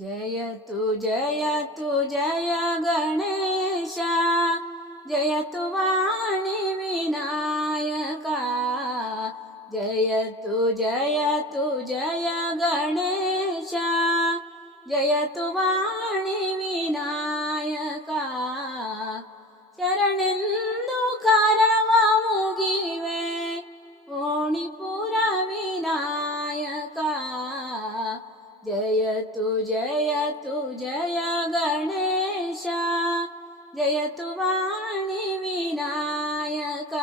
जयतु जयतु जय गणेश जयतु वाणि विनायका जयतु जयतु जय गणेश जयतु वाणि विनायका ಜಯತು ವಾಣಿ ವಿನಾಯಕ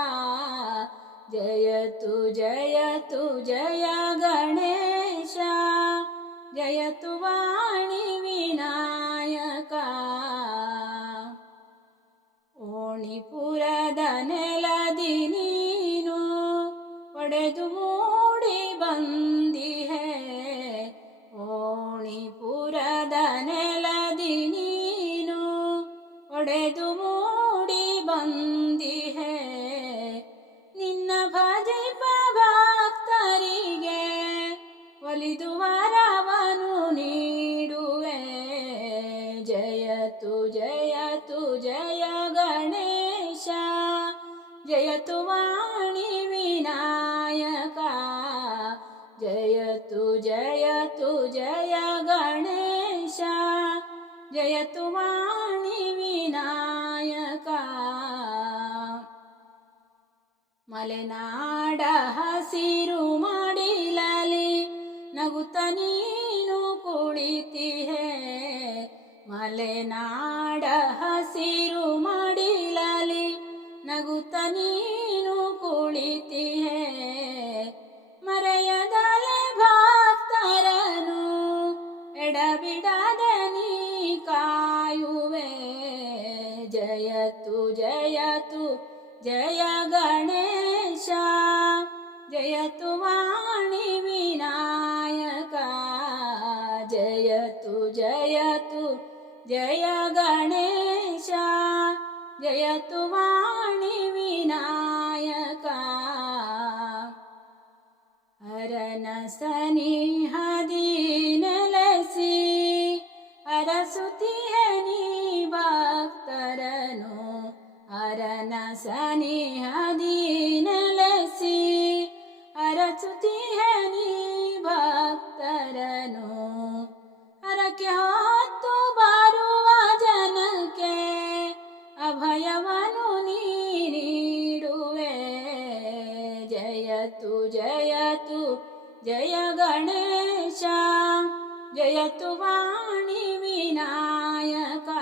ಜಯತು ಜಯತು ಜಯ ಗಣೇಶ ಜಯತು ವಾಣಿ ವಿನಾಯಕ ಓಣಿಪುರದ ನೆಲದಿ ನೀನು ಒಡೆದು ಮೂಡಿ ಬಂದಿಹೆ ಜಯತು ಜಯತು ಜಯ ಗಣೇಶ ಜಯತು ವಾಣಿ ವಿನಾಯಕ ಜಯತು ಜಯತು ಜಯ ಗಣೇಶ ಜಯತು ವಾಣಿ ವಿನಾಯಕ ಮಲೆನಾಡ ಹಸಿರು ಮಾಡಿಲಲಿ ನಗುತ್ತ ನೀನು ಕುಳಿತಿಹೆ ಮಲೆನಾಡ ಹಸಿರು ಮಾಡಿಲಲಿ ನಗುತ್ತ ನೀನು ಕುಳಿತಿಹೆ ಮರೆಯದಲೆ ಭಕ್ತರನು ಎಡಬಿಡದೆ ನೀ ಕಾಯುವೆ ಜಯತು ಜಯತು ಜಯ ಗಣೇಶ ಜಯತು ವಾಣಿ ವಿನಾಯಕ ಜಯತು ಜಯತು जय गणेश जयतु वाणि विनायका। हरन सनिहदीनलसि दीनलसि अरसुतिनिवाक्तरनु हरन दिन गणेशा जयतु वाणी विनायका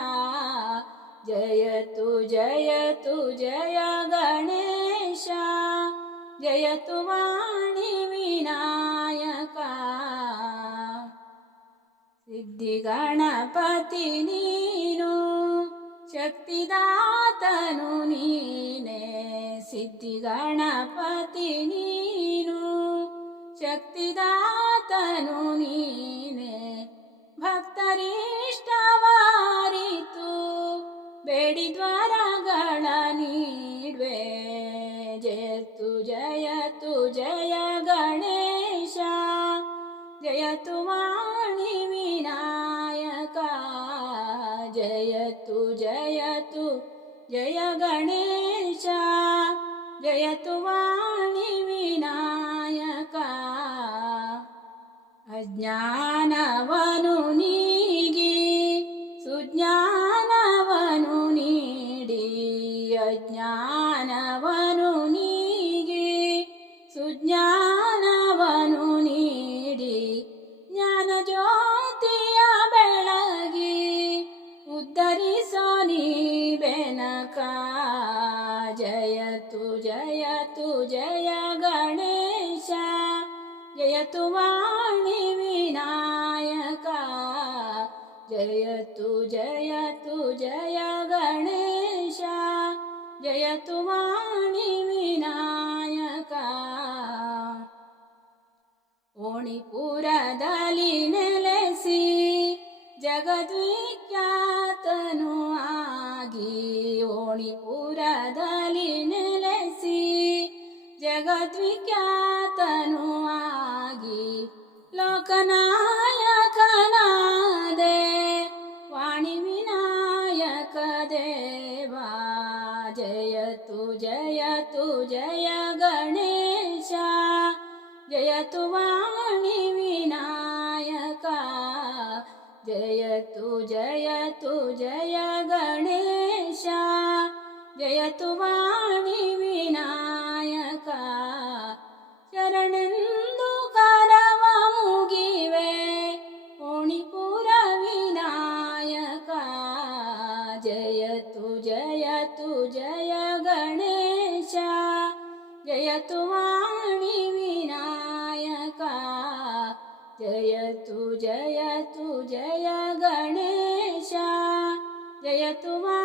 जयतु जयतु जय गणेशा जयतु वाणी विनायका। सिद्धिगणपति नीनु शक्तिदातनु नीने। सिद्धिगणपति नीनु शक्तिदा ಗಣಪತಿ ನೀನು ಶಕ್ತಿದಾತನು ನೀನೆ ಭಕ್ತರಿಷ್ಟವಾರಿತು ಬೇಡಿದ್ವರಗಳ ನೀಡ್ವೆ ಜಯತು ಜಯತು ಜಯ ಗಣೇಶ ಜಯತು ವಾಣಿ ವಿನಾಯಕ ಜಯತು ಜಯತು ಜಯ ಗಣೇಶ ಜಯತು ವಾಣಿ ವಿನಾಯಕ ಅಜ್ಞಾನವನು ನೀಗಿ ಸುಜ್ಞಾನವನು ನೀಡಿ ಅಜ್ಞಾನವನು जयतु वाणिविनायका जयतु जयतु जय गणेश। जयतु वाणिविनायका ओणिपुरदलि ली जगद्विख्यातनु विपुरलिन ओणिपुरदलि जगत् जगद्विख्या जयतु वाणी विनायका। जयतु जयतु जय गणेश। जयतु वाणी विनायका। शरणुकारवामुगी वे पुणिपुरविनायका जयतु जयतु जय गणेश। जयतु वाणि जयतु जयतु जय गणेश जयतु वा